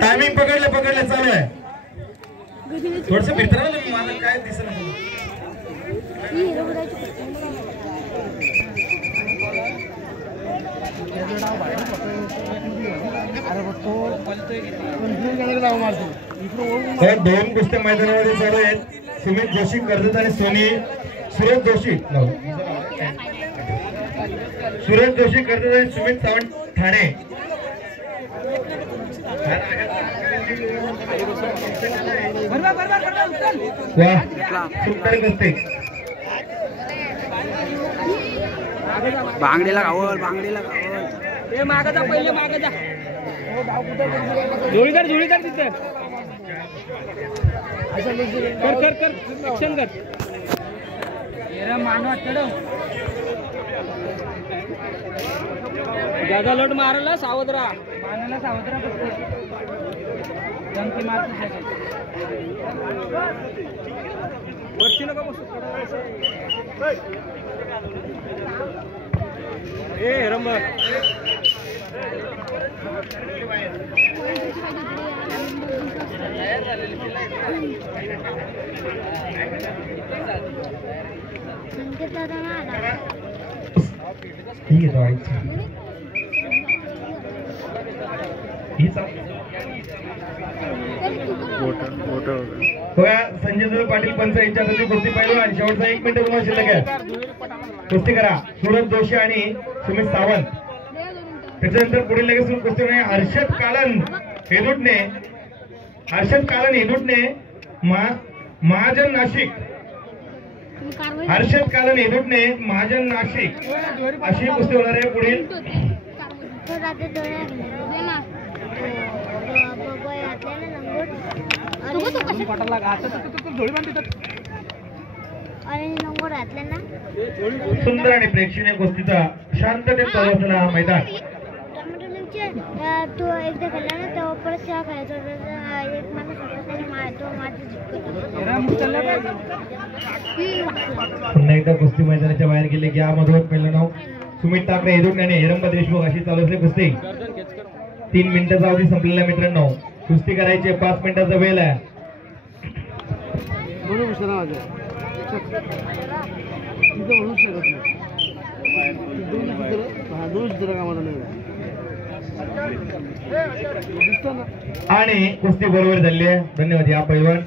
Timing पकडले चालू आहे. थोडस फिरताना तुम्ही मला काय दिसत नाही. दोन कुस्त्या मैदानामध्ये चालू आहेत. सुमित जोशी कर्जत आणि सूरज जोशी कर्जत आणि सुमित सावंत ठाणे. सुंदर कुस्ती. बांगडीला गावल हे मागं जा, पहिले मागं जा. जोडीदार तिथे कर ऍक्शन कर. मानवा चढव. दादा लोट मारला सावध राहा. मानाला सावध राहा. जमती मारते वरती नका बसू. ए रंबर संजय पाटील पंच यांच्या कुस्ती पाहिलं आणि शेवटचा 1 मिनिट तुम्हाला शिल्लक आहे. कुस्ती करा सूरज जोशी आणि सुमित सावंत. त्याच्यानंतर पुढील लगेच कुस्ती हर्षद कालन हेदुटणे महाजन नाशिक. हर्षद कालन हेदुटणे महाजन नाशिक अशी कुस्ती होणार आहे. पुढील सुंदर आणि प्रेक्षणीय कुस्तीचा शांततेत चालू असलेला मैदान. तो एकदा खेळला ना तेव्हा परत त्या खेळायचा एक माणूस पुन्हा एकदा कुस्ती मैदानाच्या बाहेर गेले की यामधून पहिलं नाव सुमित ठाकरे हेदुटणे आणि हिरंब देशमुख अशी चालू असते कुस्ती. 3 मिनिटाचा अवधी संपलेला मित्रांनो. कुस्ती करायची 5 मिनिटाचा वेळ आहे. आणि कुस्ती बरोबर झाली आहे. धन्यवाद. या पैलवान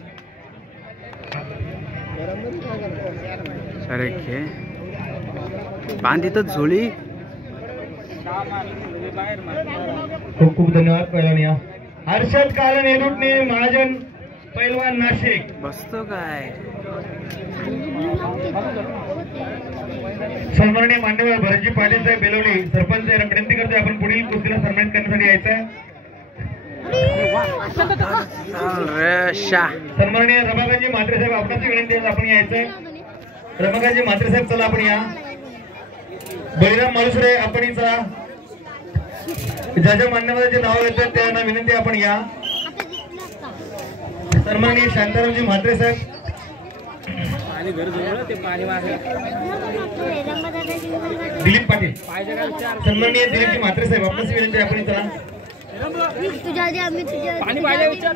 बांधितच झोळी. खूप खूप धन्यवाद पैलवान. या हर्षद कालन हेदुटणे महाजन पैलवान नाशिक. बसतो काय सन्माननीय मान्यवर भरतजी पाटील साहेब बेलवली सरपंच विनंती करतोय आपण पुढील कुस्तीला सन्मानित करण्यासाठी यायचं आहे. सन्माननीय रमाकांतजी म्हात्रे साहेब आपणाची विनंती आहे आपण यायचंय. रमाकांतजी म्हात्रे साहेब चला आपण या. बळीराम मालुसरे आपण चला. ज्या ज्या मान्यवरांचे नाव येतात त्यांना विनंती आपण या. सन्माननीय शांतारामजी म्हात्रे साहेब. दिलीप पाटील. सन्माननीय दिलीपजी म्हात्रे साहेब आपणाची विनंती आहे आपण चला. पाणी पाहिजे विचार.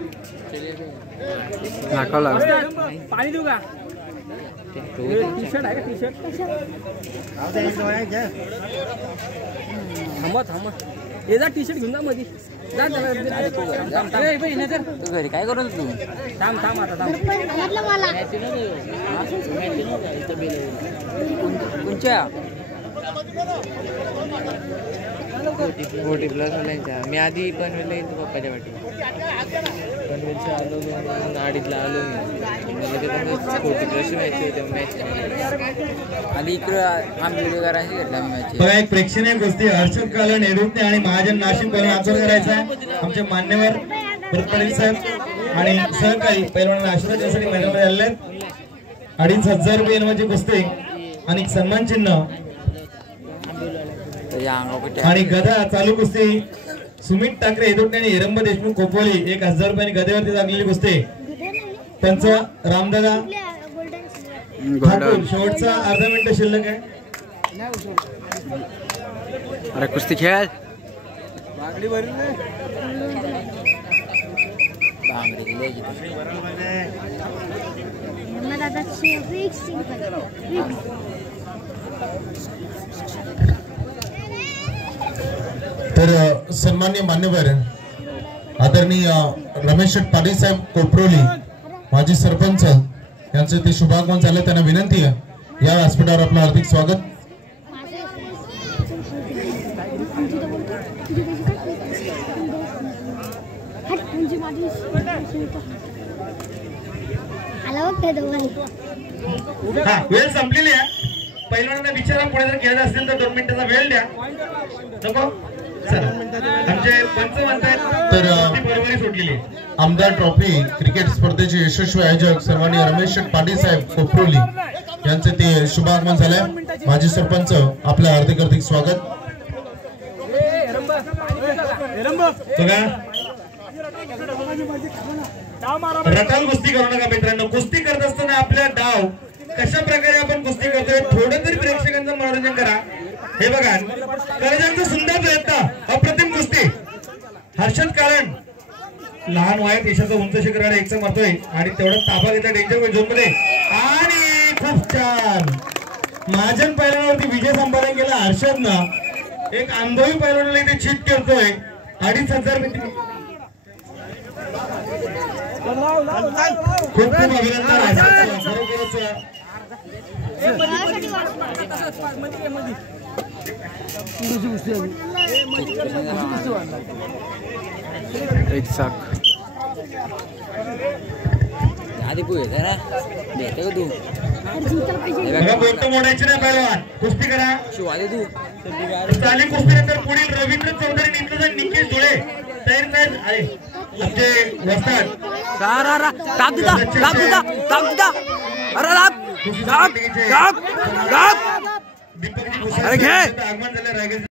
पाणी देऊ का? टी शर्ट आहे का? टी शर्ट थांबा हे जा. टी शर्ट घेऊन जा मध्ये जा. घरी काय करू तू? थांब आता थांब. कोणच्या 40 प्लस वाल्यांच्या. मी आधी पनवेलला येतो पप्पाच्या वाटी. पनवेलच्या आलो 2:30ला आलो. मी 40 प्लसची मॅच होती. मॅच आधी इकडं आम्ही व्हिडिओ करायची घेतला मॅच. बघा एक प्रेक्षणीय गोष्टी. हर्षद कालन हेदुटणे आणि महाजन नाशिक पहिला आचरण करायचा आहे. आमचे मान्यवर भरत पाटील साहेब आणि सहकारी पहिलवानांना आशीर्वाद यासाठी मैदानामध्ये आलेले आहेत. 2500 रुपये इनामाची कुस्ती आणि सन्मान चिन्ह आणि गदा चालू कुस्ती. सुमित ठाकरे हेदुटणे आणि हिरंब देशमुख खोपोली 1000 रुपयांनी गदेवरती लागलेली कुस्ती. पंच रामदादा ठाकूर. शेवटचा अर्धा मिनिट शिल्लक आहे. अरे कुस्ती खेळ. मला आता फिक्स तर सन्माननीय मान्यवर आदरणीय रमेश पाटील साहेब कोपरोली माजी सरपंच यांचे ते शुभागमन झाले, त्यांना विनंती आहे या व्यासपीठावर आपलं हार्दिक स्वागत. वेळ संपलेली आहे. पहिल्यांदा विचारा पुढे जर खेळत असतील तर 2 मिनिटाचा वेळ द्या. नको चला आमचे पंच म्हणतात तर बरोबरी सुटलेली आहे. आमदार ट्रॉफी क्रिकेट स्पर्धेचे यशस्वी आयोजक सन्माननीय रमेश पाटील साहेब कोपरोली यांचे ते शुभागमन झाले. माजी सरपंच आपलं हार्दिक स्वागत. बघा रटाल कुस्ती करू नका मित्रांनो. कुस्ती करत असताना आपल्या डाव कशा प्रकारे आपण कुस्ती करतोय थोडं तरी प्रेक्षकांचं मनोरंजन करा. हे बघा करजांचा सुंदर प्रयत्न, अप्रतिम कुस्ती. हर्षद कारण लहान वयात यशाचा उंच शिखराला एकचा मारतोय आणि तेवढा ताबा घेतला डेंजर झोन मध्ये आणि खूप छान महाजन पैलवानावरती विजय संपादन केला हर्षदनं. एक अनुभवी पैलवानाला इथे चीट करतोय 2,500 खूप अभिनंदन. आधी पुढे जरा देते का तू बोट मोडायची नाही पहिलवान. कुस्ती करा शिवाले तू चाली कुस्तीनंतर पुढील रवींद्र चौधरी निकलज निकेश धुळे तयार नाही. अरे आमचे वस्ताद दीपक आगमन झाले रायगड.